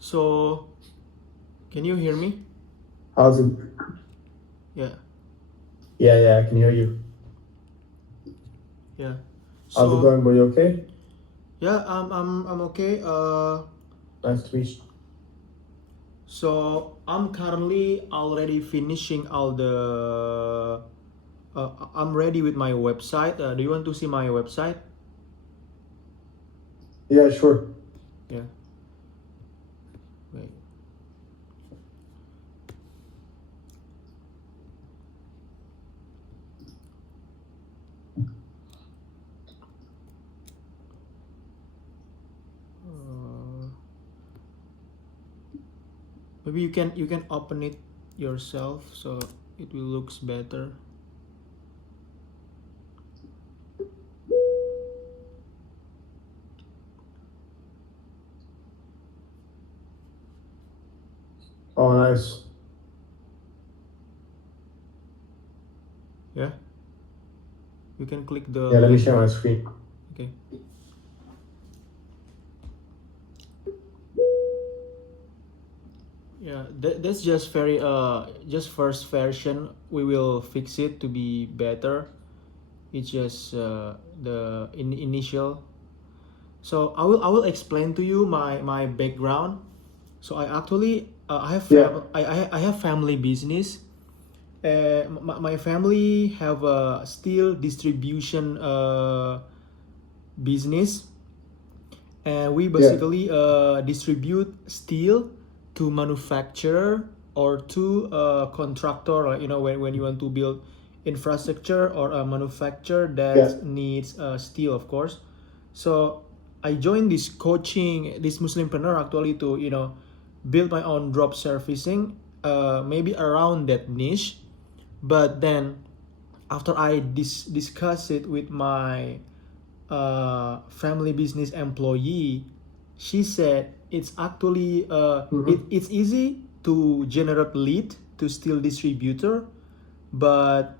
So, can you hear me? How's it? Yeah, Yeah, I can hear you. yeah. How's it So, going, buddy? Okay? yeah, I'm okay. Nice to meet you. So I'm currently already finishing all the. I'm ready with my website. Do you want to see my website? Yeah, sure. Yeah. Wait. Uh, Maybe you can open it yourself so it will looks better. Oh, nice. Yeah. You can click the Yeah, let me link. share my screen. Okay. Yeah, that's just very just first version. We will fix it to be better. It's just the initial. So I will explain to you my background. So I actually Yeah, I have family business. My family have a steel distribution business, and we yeah, basically distribute steel to manufacturer or to a contractor, like, when you want to build infrastructure or a manufacturer yeah. that needs steel, of course. So I joined this coaching, this Muslimpreneur, actually, to build my own drop servicing, maybe around that niche. But then after I discuss it with my family business employee, she said it's actually Mm-hmm. it's easy to generate lead to steel distributor, but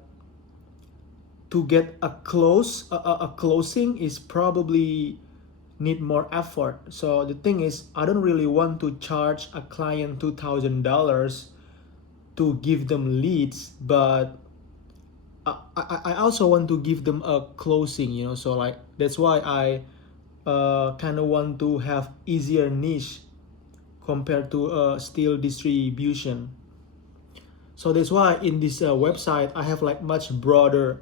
to get a closing is probably need more effort. So the thing is, I don't really want to charge a client $2,000 to give them leads, but I also want to give them a closing, so like that's why I kind of want to have easier niche compared to steel distribution. So that's why in this website I have like much broader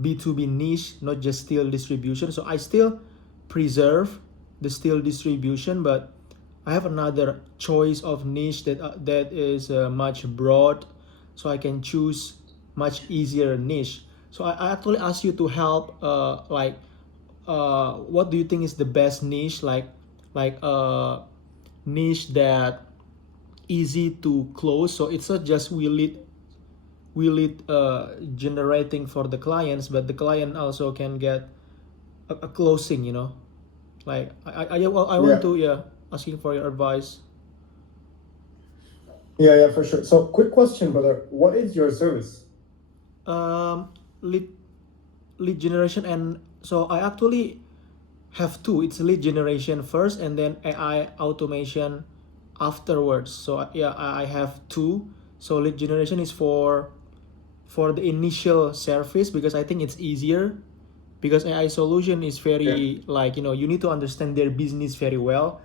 B2B niche, not just steel distribution. So I still preserve the steel distribution, but I have another choice of niche that is much broad, so I can choose much easier niche. So I actually ask you to help, like, what do you think is the best niche, like niche that easy to close, so it's not just will it generating for the clients, but the client also can get a closing, like I want Yeah, to, yeah, asking for your advice. yeah, for sure. So, quick question, brother. What is your service? um lead lead generation, and so I actually have two. It's lead generation first and then AI automation afterwards. So yeah, I have two. So lead generation is for the initial service, because I think it's easier, because AI solution is Yeah, very, like, you need to understand their business very well.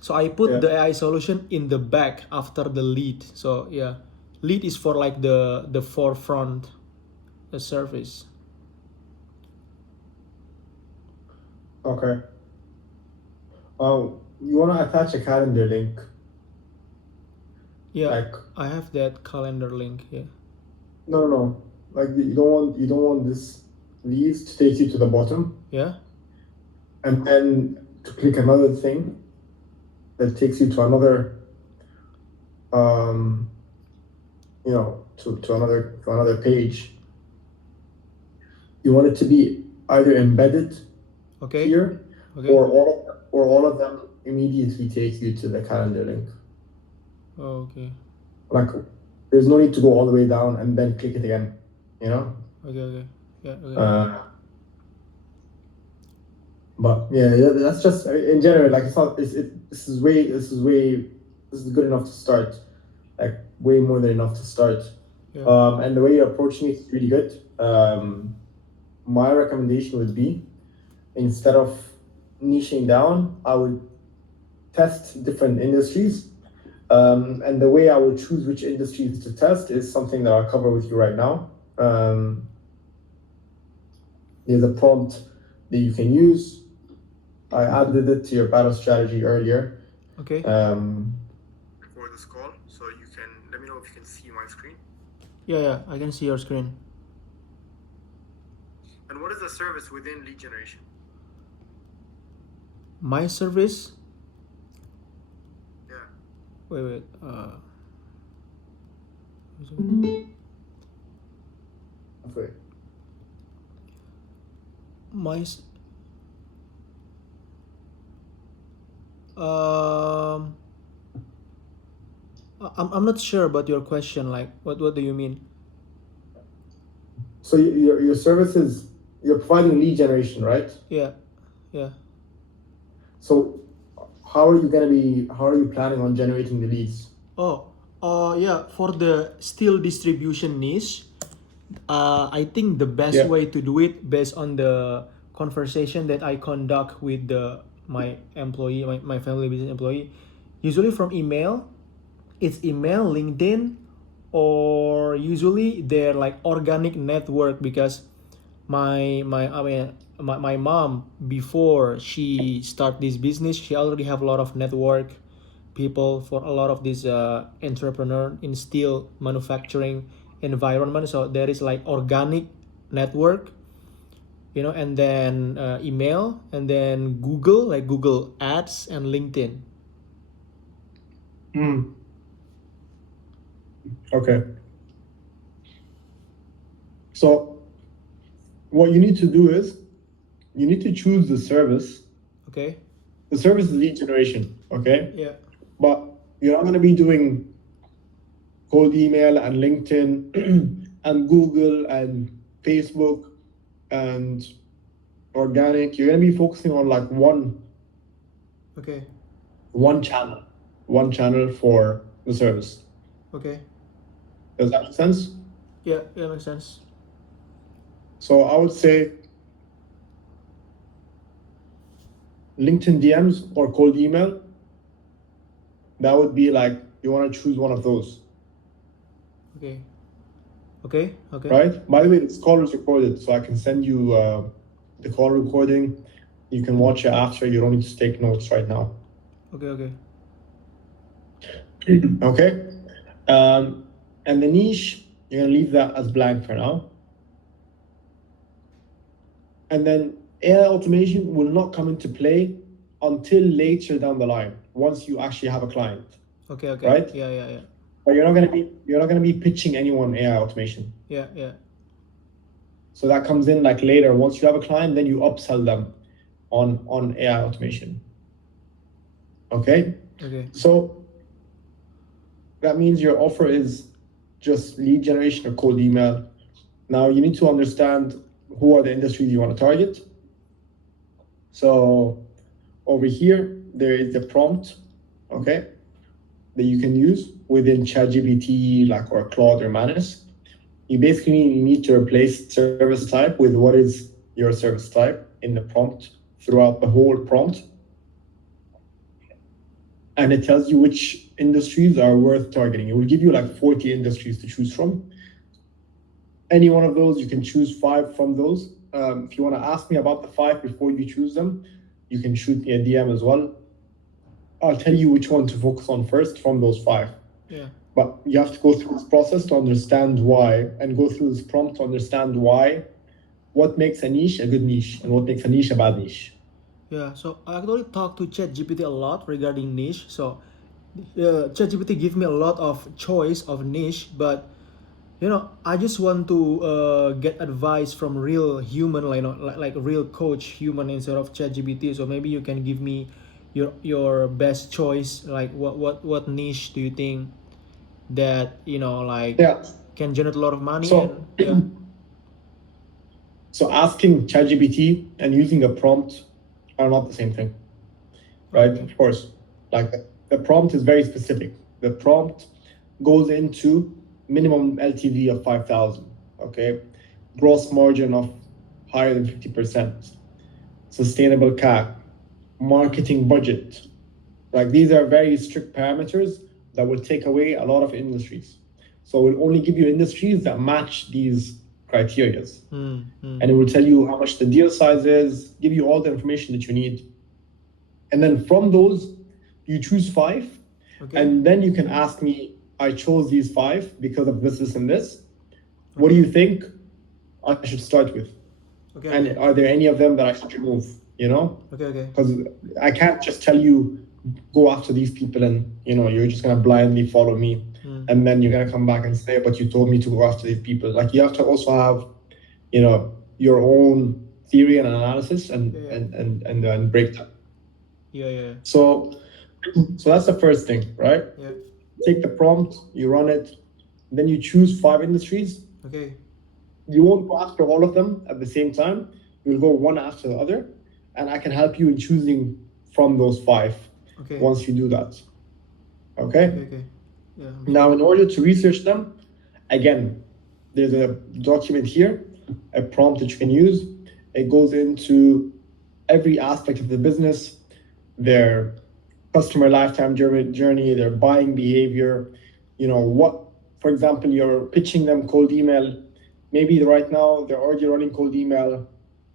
So I put yeah. the AI solution in the back after the lead. So yeah, lead is for like the forefront service. Okay. You want to attach a calendar link, Yeah, like I have that calendar link. Yeah. no. Like you don't want this leads to take you to the bottom, Yeah. and then to click another thing that takes you to another um to another page. You want it to be either embedded Okay. here, Okay. or all of them immediately take you to the calendar link. Okay. Like there's no need to go all the way down and then click it again. You know. Okay. Okay. Yeah. Okay. Uh, But yeah, that's just in general. Like it's not. This is way. This is good enough to start. Like way more than enough to start. Yeah. And the way you're approaching it is really good. My recommendation would be, instead of niching down, I would test different industries. And the way I will choose which industries to test is something that I'll cover with you right now. There's a prompt that you can use. I added it to your battle strategy earlier. Okay. Before this call, so you can let me know if you can see my screen. Yeah, I can see your screen. And what is the service within lead generation? My service. Yeah. Wait. Okay. My. Um. I'm not sure about your question. Like, what do you mean? So your service is, you're providing lead generation, right? Yeah. So how are you planning on generating the leads? Yeah. For the steel distribution niche, I think the best Yeah. way to do it, based on the conversation that I conduct with my employee, my family business employee, usually from email. It's email, LinkedIn, or usually they're like organic network, because my mom, before she start this business, she already have a lot of network people for a lot of these entrepreneur in steel manufacturing environment. So there is like organic network, and then email, and then Google, like Google Ads and LinkedIn. Okay. So what you need to do is you need to choose the service. Okay. The service is lead generation, okay? Yeah. But you're not going to be doing cold email and LinkedIn and Google and Facebook and organic. You're going to be focusing on like one channel for the service. Okay. Does that make sense? Yeah, makes sense. So I would say LinkedIn DMs or cold email. That would be like, you want to choose one of those. Okay. Right? By the way, this call is recorded, so I can send you the call recording. You can watch it after. You don't need to take notes right now. Okay. Okay. And the niche, you're gonna leave that as blank for now. And then AI automation will not come into play until later down the line, once you actually have a client. Okay. Right? Yeah. But you're not gonna be pitching anyone AI automation. Yeah. So that comes in like later. Once you have a client, then you upsell them on AI automation. Okay? So that means your offer is just lead generation or cold email. Now you need to understand who are the industries you want to target. So over here, there is the prompt, okay, that you can use within ChatGPT, like, or Claude or Manus. You basically need to replace service type with what is your service type in the prompt throughout the whole prompt. And it tells you which industries are worth targeting. It will give you like 40 industries to choose from. Any one of those, you can choose 5 from those. If you want to ask me about the 5 before you choose them, you can shoot me a DM as well. I'll tell you which one to focus on first from those 5. Yeah. But you have to go through this process to understand why, and go through this prompt to understand why, what makes a niche a good niche, and what makes a niche a bad niche. Yeah, so I actually talked to ChatGPT a lot regarding niche. So ChatGPT give me a lot of choice of niche, but I just want to get advice from real human, like real coach human, instead of ChatGPT. So maybe you can give me your best choice. Like what niche do you think that can generate a lot of money? So asking ChatGPT and using a prompt are not the same thing, right? Okay. Of course, like the prompt is very specific. The prompt goes into minimum LTV of 5,000, okay? Gross margin of higher than 50%, sustainable CAC, marketing budget. Like these are very strict parameters that will take away a lot of industries. So we'll only give you industries that match these criterias. And it will tell you how much the deal size is, give you all the information that you need. And then from those, you choose 5. Okay. And then you can ask me, I chose these 5 because of this, and this. What do you think I should start with? Okay. And are there any of them that I should remove? You know? Okay. Because I can't just tell you, go after these people and, you're just going to blindly follow me. And then you're going to come back and say, but you told me to go after these people. Like you have to also have, your own theory and analysis and breakdown. Yeah. So that's the first thing, right? Yeah. Take the prompt, you run it, then you choose 5 industries. Okay. You won't go after all of them at the same time. You'll go one after the other, and I can help you in choosing from those 5. Okay. Once you do that. Okay? Okay. Yeah. Now, in order to research them, again, there's a document here, a prompt that you can use. It goes into every aspect of the business, their customer lifetime journey, their buying behavior, for example, you're pitching them cold email. Maybe right now they're already running cold email.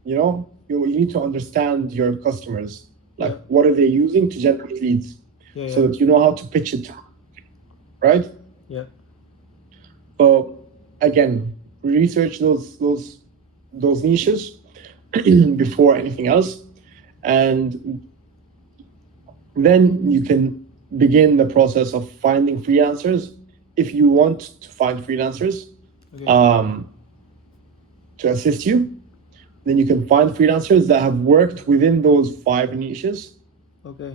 You need to understand your customers. Like, what are they using to generate leads? So that you know how to pitch it, right? Yeah. So again, research those niches before anything else, and then you can begin the process of finding freelancers. If you want to find freelancers to assist you, then you can find freelancers that have worked within those 5 niches.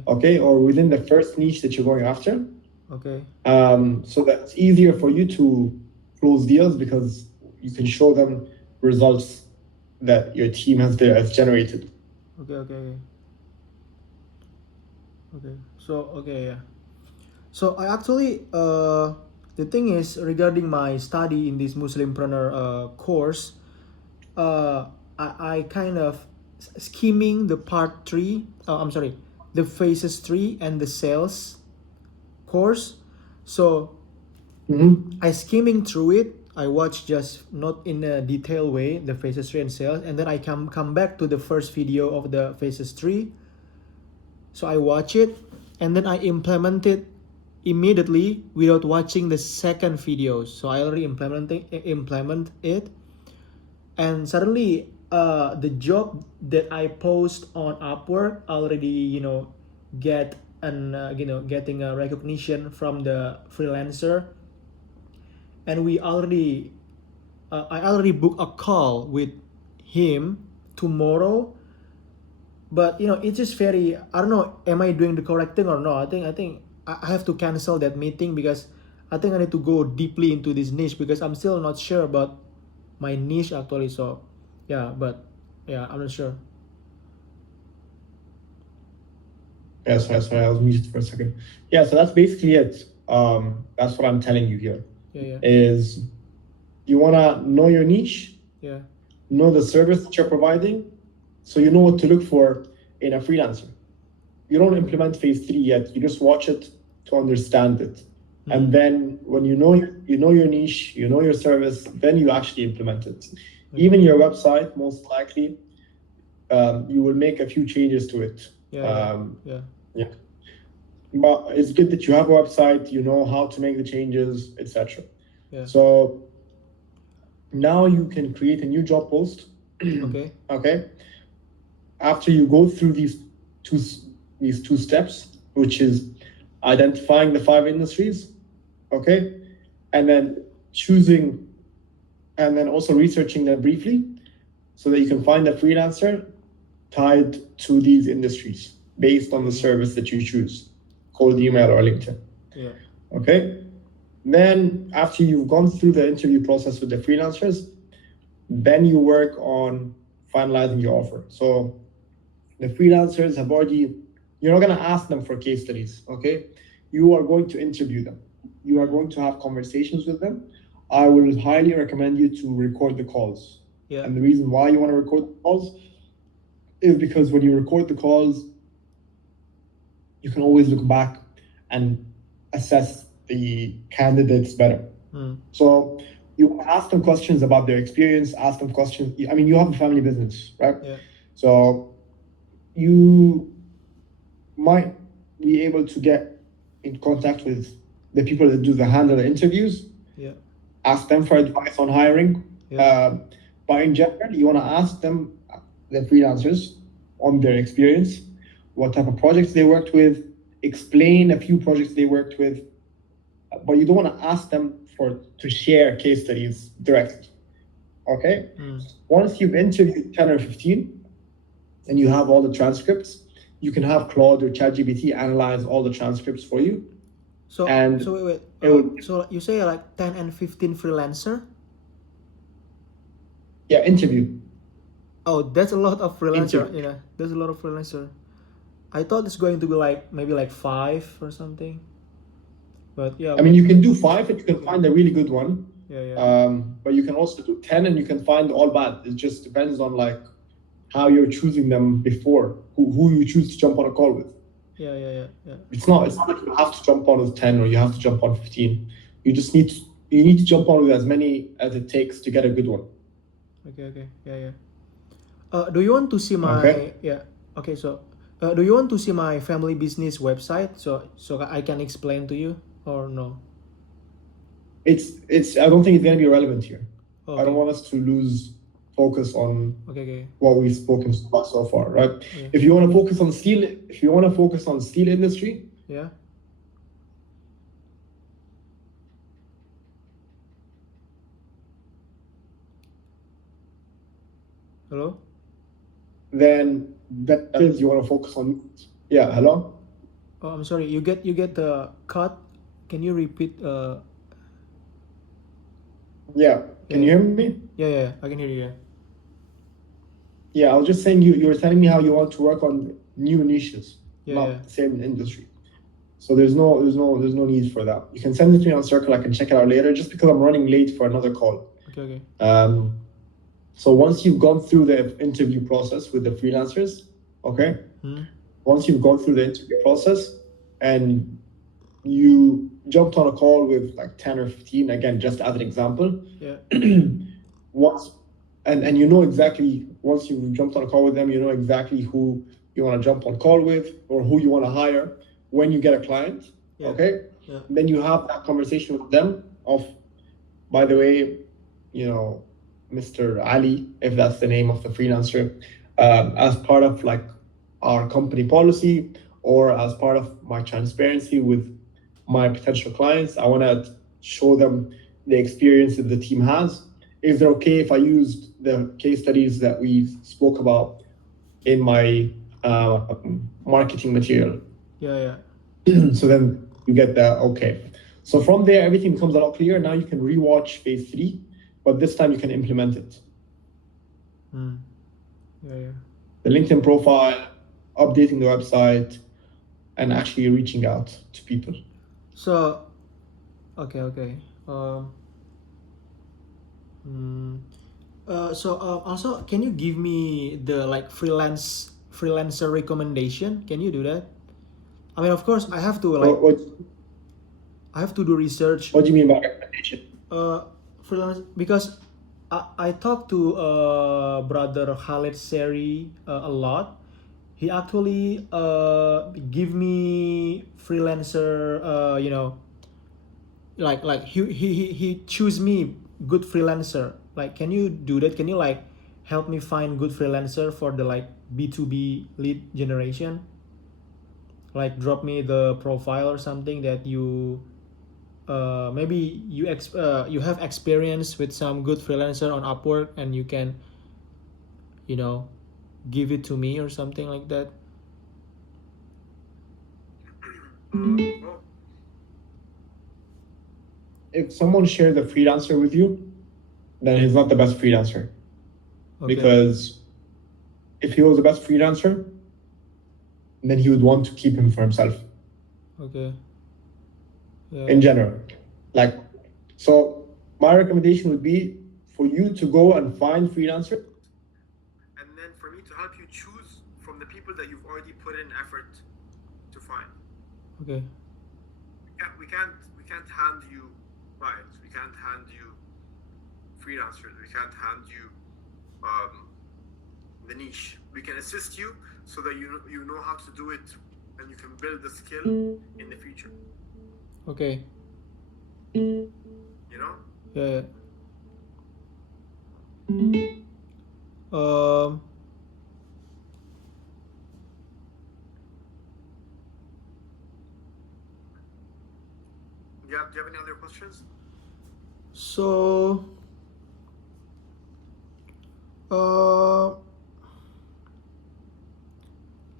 Okay, or within the first niche that you're going after. Okay. So that's easier for you to close deals because you can show them results that your team has generated. Okay. So I actually the thing is, regarding my study in this Muslimpreneur course, I kind of skimming the part 3. The phases 3 and the sales course. So I skimming through it. I watch just not in a detailed way the phases 3 and sales, and then I come back to the first video of the phases 3. So I watch it and then I implement it immediately without watching the second video. So I already implement it, and suddenly the job that I post on Upwork already getting a recognition from the freelancer, and I already booked a call with him tomorrow. But it's just very, I don't know, am I doing the correct thing or not? I think I have to cancel that meeting because I think I need to go deeply into this niche because I'm still not sure about my niche actually. So I'm not sure. Yeah, sorry, I was muted for a second. Yeah, so that's basically it. That's what I'm telling you here. Is you want to know your niche, know the service that you're providing, so you know what to look for in a freelancer. You don't implement phase 3 yet. You just watch it to understand it. And then when you know your niche, you know your service, then you actually implement it. Even your website, most likely, you will make a few changes to it. But it's good that you have a website, you know how to make the changes, etc. So now you can create a new job post. Okay. After you go through these two steps, which is identifying the 5 industries, okay, and then choosing, and then also researching them briefly, so that you can find a freelancer tied to these industries based on the service that you choose, cold email or LinkedIn. Okay. Then after you've gone through the interview process with the freelancers, then you work on finalizing your offer. So the freelancers have already, you're not going to ask them for case studies, okay? You are going to interview them. You are going to have conversations with them. I will highly recommend you to record the calls. Yeah. And the reason why you want to record the calls is because when you record the calls, you can always look back and assess the candidates better. So you ask them questions about their experience, ask them questions. I mean, you have a family business, right? Yeah. So you might be able to get in contact with the people that do the handle the interviews. Yeah. Ask them for advice on hiring. Yeah. But in general, you want to ask them, the freelancers, on their experience, what type of projects they worked with, explain a few projects they worked with, but you don't want to ask them to share case studies directly. Okay? Once you've interviewed 10 or 15 and you have all the transcripts, you can have Claude or ChatGPT analyze all the transcripts for you. So And wait. So you say like 10 and 15 freelancer? Yeah, interview. Oh, that's a lot of freelancer. Interview. Yeah, there's a lot of freelancer. I thought it's going to be like maybe like 5 or something. But yeah. I mean, you can do 5 and you can find a really good one. Yeah. But you can also do 10 and you can find all bad. It just depends on like how you're choosing them before, who you choose to jump on a call with. Yeah. It's not like you have to jump on with 10 or you have to jump on 15. You just need to jump on with as many as it takes to get a good one. Okay. Yeah. Do you want to see my Okay. Yeah. Okay, so do you want to see my family business website so I can explain to you or no? It's I don't think it's gonna be relevant here. Okay. I don't want us to lose focus on Okay. what we've spoken about so far, right? Yeah. If you want to focus on steel industry, Yeah. Hello? then that means you want to focus on. Yeah, hello? Oh, I'm sorry. You get the cut. Can you repeat? Yeah. Can you hear me? Yeah. I can hear you. Yeah, I was just saying you were telling me how you want to work on new niches, not the same industry. So there's no need for that. You can send it to me on Circle. I can check it out later. Just because I'm running late for another call. Okay. So once you've gone through the interview process with the freelancers, okay. Once you've gone through the interview process and you jumped on a call with like 10 or 15, again, just as an example. Yeah. And you know exactly, once you've jumped on a call with them, you know exactly who you want to jump on call with or who you want to hire when you get a client. Yeah. Okay. Yeah. Then you have that conversation with them of, by the way, Mr. Ali, if that's the name of the freelancer, as part of like our company policy or as part of my transparency with my potential clients, I want to show them the experience that the team has. Is it okay if I used the case studies that we spoke about in my marketing material? Yeah. So then you get that, okay. So from there, everything becomes a lot clearer. Now you can rewatch phase 3, but this time you can implement it. Yeah. The LinkedIn profile, updating the website, and actually reaching out to people. So, okay. Also, can you give me the like freelancer recommendation? Can you do that? I mean, of course, I have to like. I have to do research. What do you mean by recommendation? Freelance, because I talked to brother Khaled Seri a lot. He actually give me freelancer. Like he choose me good freelancer. Like, can you do that? Can you like help me find good freelancer for the like B2B lead generation? Like, drop me the profile or something that you maybe you have experience with some good freelancer on Upwork and you can give it to me or something like that. If someone shares a freelancer with you, then he's not the best freelancer. Okay. Because if he was the best freelancer, and then he would want to keep him for himself. Okay. Yeah. In general, like, so my recommendation would be for you to go and find freelancers, and then for me to help you choose from the people that you've already put in effort to find. Okay. We can't hand you clients. We can't hand you freelancers. We can't hand you the niche. We can assist you so that you know how to do it and you can build the skill in the future. Okay. You know? Yeah. Um. Do you have any other questions? So.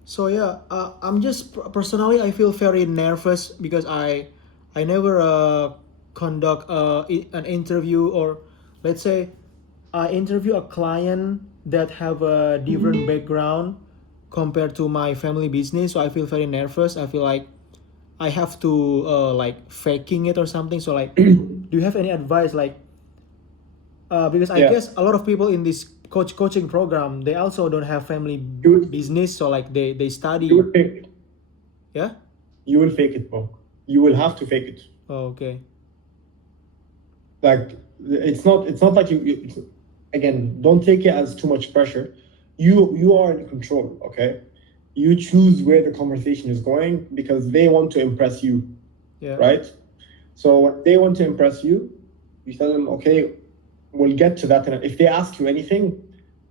So yeah, I'm just personally I feel very nervous because I never conduct an interview, or let's say I interview a client that have a different background compared to my family business. So I feel very nervous. I feel like I have to like faking it or something. So like, do you have any advice like? Because I Yeah. guess a lot of people in this coaching program, they also don't have family business, so like they study. You will fake it. Yeah. You will fake it, bro. You will have to fake it. Oh, okay. Like, it's not like again, don't take it as too much pressure. You are in control, okay? You choose where the conversation is going because they want to impress you. Yeah. Right? So when they want to impress you, you tell them, okay, we'll get to that. And if they ask you anything,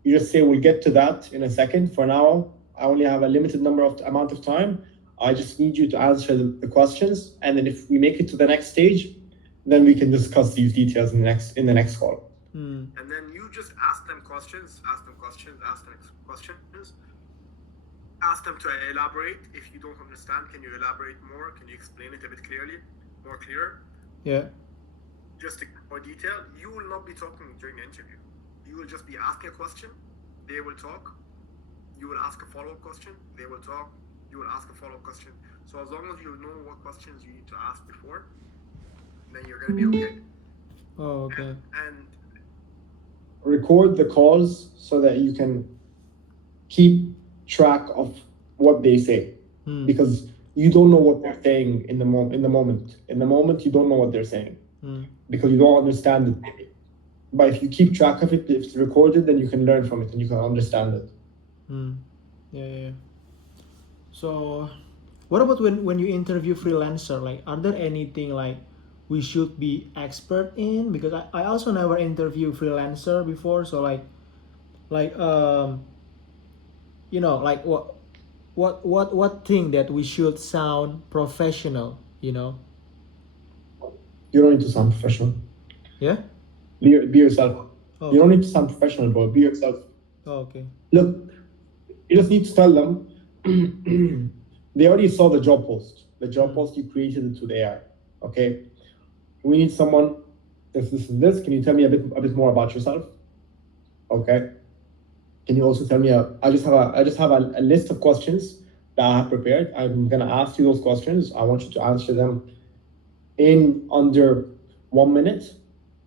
you just say, we'll get to that in a second. For now, I only have a limited amount of time. I just need you to answer the questions. And then if we make it to the next stage, then we can discuss these details in the next call. Mm. And then you just ask them questions, ask them to elaborate. If you don't understand, can you elaborate more? Can you explain it a bit more clear? Yeah. Just to get more detail. You will not be talking during the interview. You will just be asking a question. They will talk. You will ask a follow-up question. They will talk. You will ask a follow-up question. So as long as you know what questions you need to ask before, then you're going to be okay. Oh, okay. And record the calls so that you can keep track of what they say. Because you don't know what they're saying in the moment. In the moment, you don't know what they're saying because you don't understand it. But if you keep track of it, if it's recorded, then you can learn from it and you can understand it. Yeah. So, what about when you interview freelancer? Like, are there anything like we should be expert in? Because I also never interview freelancer before. So like you know, like what thing that we should sound professional, you know? You don't need to sound professional. Yeah? Be yourself. Oh, you don't need to sound professional, bro. Be yourself. Oh, okay. Look, you just need to tell them they already saw the job post. The job post, you created it to the AI. Okay. We need someone this. Can you tell me a bit more about yourself? Okay. Can you also tell me I just have a list of questions that I have prepared. I'm gonna ask you those questions. I want you to answer them in under 1 minute,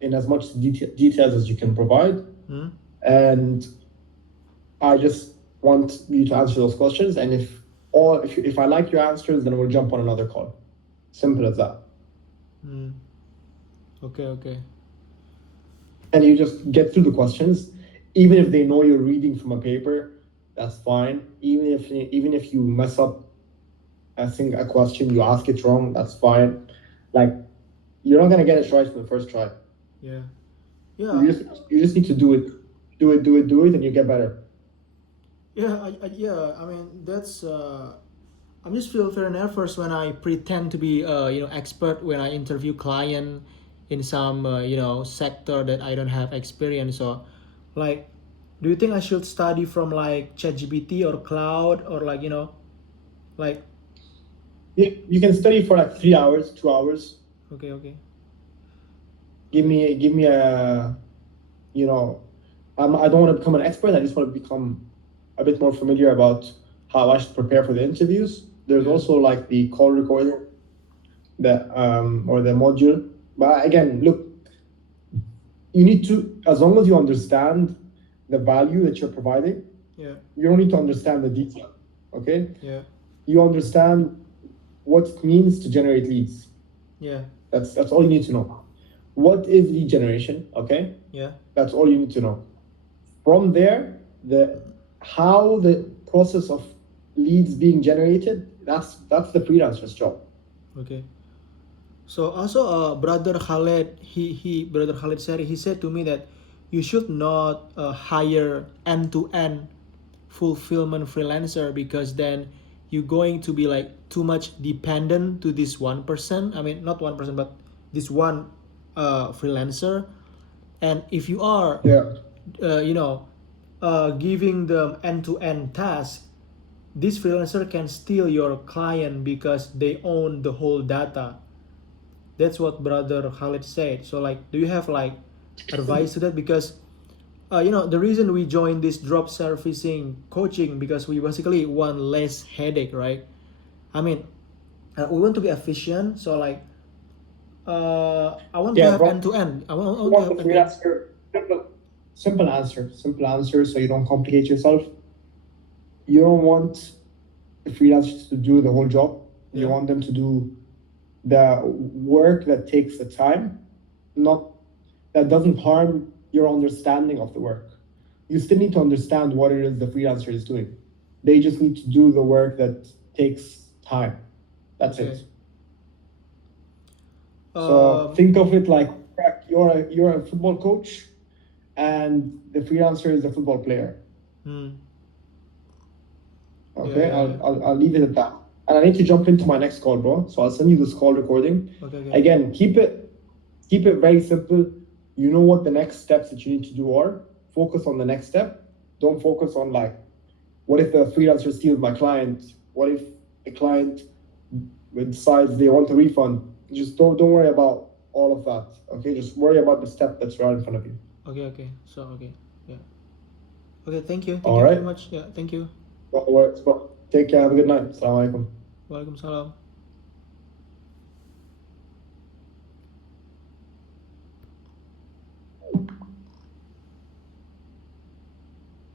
in as much details as you can provide. And I just want you to answer those questions. And if I like your answers, then we'll jump on another call. Simple as that. Okay. And you just get through the questions. Even if they know you're reading from a paper, that's fine. Even if you mess up asking a question, you ask it wrong, that's fine. Like, you're not gonna get it right from the first try. Yeah. You just need to do it, and you get better. Yeah, I mean that's. I'm just feel very nervous when I pretend to be expert when I interview client in some sector that I don't have experience. So, like, do you think I should study from like ChatGPT or Cloud or like like? You can study for like 3 hours, 2 hours. Okay. Give me a, I don't want to become an expert. I just want to become a bit more familiar about how I should prepare for the interviews. There's Yeah. also like the call recording, or the module. But again, look, you need to, as long as you understand the value that you're providing, Yeah. you don't need to understand the detail. Okay, Yeah. you understand what it means to generate leads. Yeah. That's all you need to know. What is lead generation? Okay, Yeah. that's all you need to know. From there, how the process of leads being generated, that's the freelancer's job. Okay. So also, brother Khaled, brother Khaled said, he said to me that you should not hire end-to-end fulfillment freelancer, because then you're going to be like too much dependent to this one person. I mean, not one person, but this one freelancer. And if you are, Yeah. you know, giving them end-to-end task, this freelancer can steal your client because they own the whole data. That's what brother Khalid said. So like, do you have like advice to that? Because the reason we joined this drop servicing coaching, because we basically want less headache, right? I mean, we want to be efficient. So like, I want to Yeah, have bro. end to end. I You want to want have the end to end. freelancer. Simple answer. Simple answer. So you don't complicate yourself. You don't want the freelancers to do the whole job. You Yeah. want them to do the work that takes the time, not that doesn't harm your understanding of the work. You still need to understand what it is the freelancer is doing. They just need to do the work that takes time. That's Okay. it. So think of it like you're a football coach, and the freelancer is a football player. Okay, Yeah. I'll leave it at that. And I need to jump into my next call, bro. So I'll send you this call recording. Okay. Again, keep it very simple. You know what the next steps that you need to do are. Focus on the next step. Don't focus on like, what if the freelancer steals my client? What if the client decides they want a refund? Just don't worry about all of that. Okay, just worry about the step that's right in front of you. Okay. So okay. Yeah. Okay. Thank you. Thank All you right. very much. Yeah. Thank you. No worries, bro. Take care. Have a good night. Assalamu alaikum. Waalaikumsalam.